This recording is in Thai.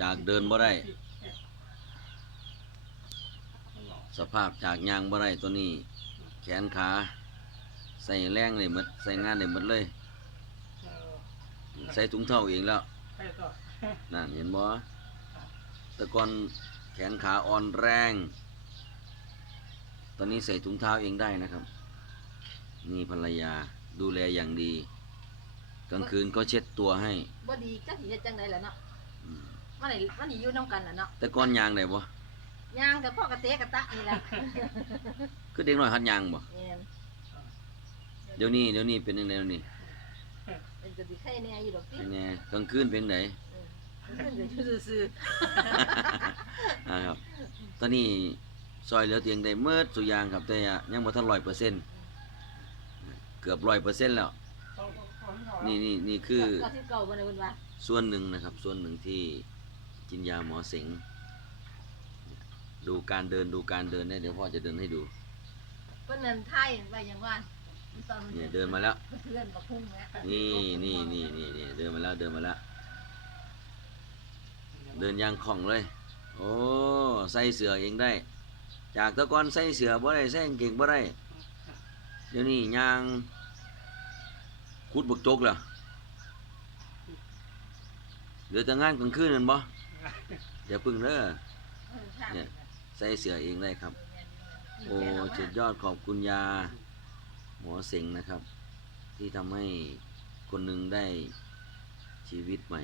จากเดินบ่ได้ สภาพจากยางบ่ได้ตัวนี้ แขนขา ใส่แรงเลยหมดใส่งานเลยหมดเลย ใส่ถุงเท้าเองแล้วนั่นเห็นบ่แต่ก่อนแขนขาอ่อนแรง ตอนนี้ใส่ถุงเท้าเองได้นะครับ นี่ภรรยาดูแลอย่างดี กลางคืนก็เช็ดตัวให้บ่ดีกสิเฮ็ดจังไดล่ะเนาะ อืมมันนี่มันนี่อยู่นํกันล่ะเนาะแต่ก่อนยางได้บ่ย่างกับพ่อกระเตะกระตะนี่แหละคือเด็กน้อยหัดยางบ่แม่นเดี๋ยวนี้เดี๋ยวนี้เป็นยังไงเดี๋ยวนี้เป็นจะสิไข่แน่อยู่ดอกติเป็นไงกลางคืนเป็นไงเออมันขึ้นอยู่ซื่อนะครับ ตอนนี้ซอยเหลือเตียงได้เมื่อสุอยางครับแต่ยังบ่ทันร้อยเปอร์เซ็นต์เกือบร้อยเปอร์เซ็นต์แล้วต้องต้องต้องนี่นี่นี่ๆคือก็ที่เก่าบ่ได้เพิ่นว่า ส่วนหนึ่งนะครับส่วนหนึ่งที่ กินยาหมอเสงดูการเดินดูการเดินเนี่ยเดี๋ยวพ่อจะเดินให้ดูเพิ่นนั่นไทยไว้อย่างว่าตอนเนี่ยเดินมาแล้วเพื่อนบักพุ่งแม่นี่นี่นี่นี่นี่เดินมาแล้วเดินมาแล้ว เดินยางคล่องเลย โอ้ใส่เสือเองได้ จากแตะกอนใส่เสือบ่ได้ใส่กางเก่งบ่ได้เดี๋ยวนี้ยางคุดบึกจกแล้วเหลือแต่งานกลางคืนนั่นบ่ อย่าพึ่งเด้อเนี่ยใส่เสือเองได้ครับ โอ้สุดยอดขอบคุณยา หมอเสงนะครับ ที่ทำให้คนหนึ่งได้ชีวิตใหม่